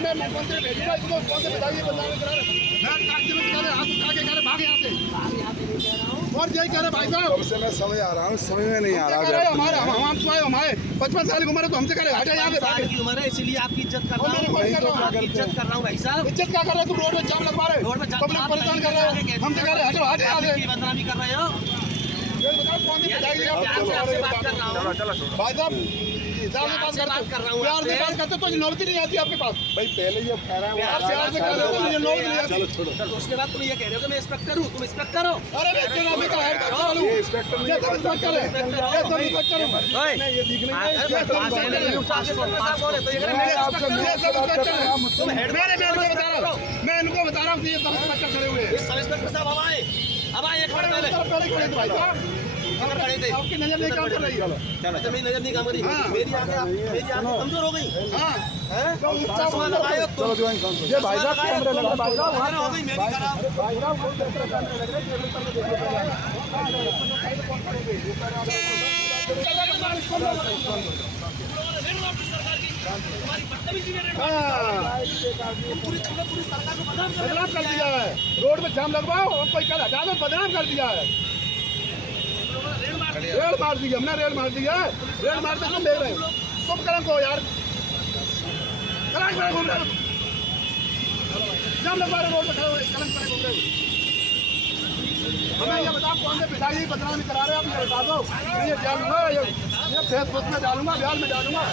मैं मंत्री भेजूंगा इसको, कौन से बताइए बदनामी करा रहे हाथ उठा के कह रहे भाग यहाँ से, और यही कह रहे भाई साहब से मैं समझ आ रहा हूँ, समझ में नहीं आ रहा। हमारे हमारे 55 साल की उम्र है तो हमसे करे हटा यहाँ से, की उम्र है इसीलिए आपकी इज्जत कर रहा हूँ, इज्जत कर रहा हूँ भाई साहब। इज्जत क्या कर रहे हो तुम? रोड में जाम लगवा रहे हो, रोड में पब्लिक परेशान कर रहे हो, हमसे कह रहे हटो हटे यहाँ से। बदनामी कर रहे हो बताओ कौन सी बताइए बात कर रहा हूँ भाई साहब, प्यार से बात करते तो नौबत नहीं आती आपके पास। भाई पहले ये कह रहा प्यार से कह रहे हो तो मुझे नौबत नहीं आती। उसके बाद तुम ये कह रहे हो कि मैं इंस्पेक्टर हूँ, तुम इंस्पेक्टर हो। अरे मैं इसके नाम का हेड वालू ये इंस्पेक्टर नहीं है, ये सब इंस्पेक्टर है, ये सब इंस्पेक्टर है, ये दिख नहीं है। ये सब इंस्पेक्टर है, ये सब इंस्पेक्टर है। मैं इनको बता रहा हूँ कि ये सब इंस्पेक्टर खड़े हुए हैं। सब इंस्पेक्टर साहब अब आए एक मिनट पहले खड़े थे भाई साहब, खड़े थे। आपकी नजर नहीं काम कर रही है। अच्छा मेरी नजर नहीं काम करी, मेरी आंखें कमजोर हो गई। हाँ चश्मा लगाए हो तुम। ये भाई साहब कैमरे लगा, भाई साहब नजर हो गई मेरी खराब। बदनाम कर दिया है, रोड में जाम लगवाओ और कोई कल हटा दो, बदनाम कर दिया है। रेल मार दी हमने, रेल मार दिया है, रेल मारते तुम देख रहे हो, तुम कलंक हो यार, कलंक करे घूम रहे हो, जाम लगवा रहे रोड में खड़े हुए, कलंक करे घूम रहे हो। हमें ये बताओ कौन से पिताजी बदनामी करा रहे हो, आप ये बता दो। ये डालूंगा, ये फेसबुक में डालूंगा, बयान में डालूंगा,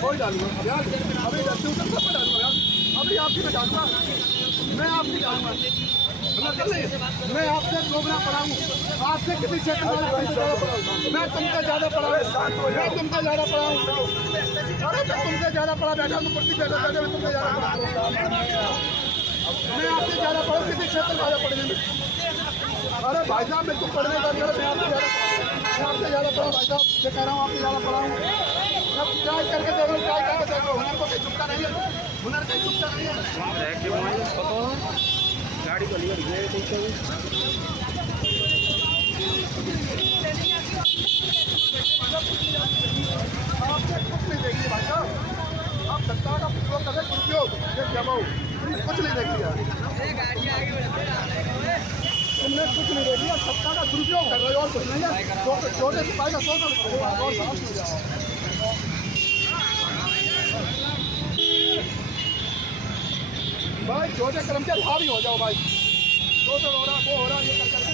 कोई डालूंगा बयान, अभी ट्विटर सब पे डालूंगा, अभी आपकी में डालूंगा, मैं आपकी डालूंगा। मैं आपसे प्रोग्राम पढ़ाऊँ, आपसे किसी क्षेत्र में मैं तुमसे ज़्यादा पढ़ाऊँ, मैं तुमसे ज़्यादा पढ़ाऊँ, अरे मैं तुमसे ज़्यादा पढ़ा बैठा हूँ, कुर्सी बैठा बैठा मैं तुमसे ज़्यादा पढ़ा, मैं आपसे ज़्यादा पढ़ाऊँ, किसी क्षेत्र में ज़्यादा पढ़ेंगे। अरे भाई साहब मैं तुम पढ़ने का, मैं आपसे ज़्यादा पढ़ाऊँ भाई साहब, मैं कह रहा हूँ आपसे ज़्यादा पढ़ाऊँ। अब ट्राई करके देखो, ट्राई करके देखो, हुनर को कहीं चुकता नहीं है, हुनर कहीं चुकता नहीं है। गाड़ी को लिए आपसे कुछ नहीं देखिए भाई साहब, आप सत्ता का उपयोग करें, दुरुपयोग कुछ नहीं देखिए, तुमने कुछ नहीं देखिए, सत्ता का दुरुपयोग कर रहे हो और कुछ नहीं है। छोटे सिपाही का सोच भाई, छोटे कर्मचारी हावी हो जाओ भाई, 200 हो रहा, वो हो रहा, ये कर करके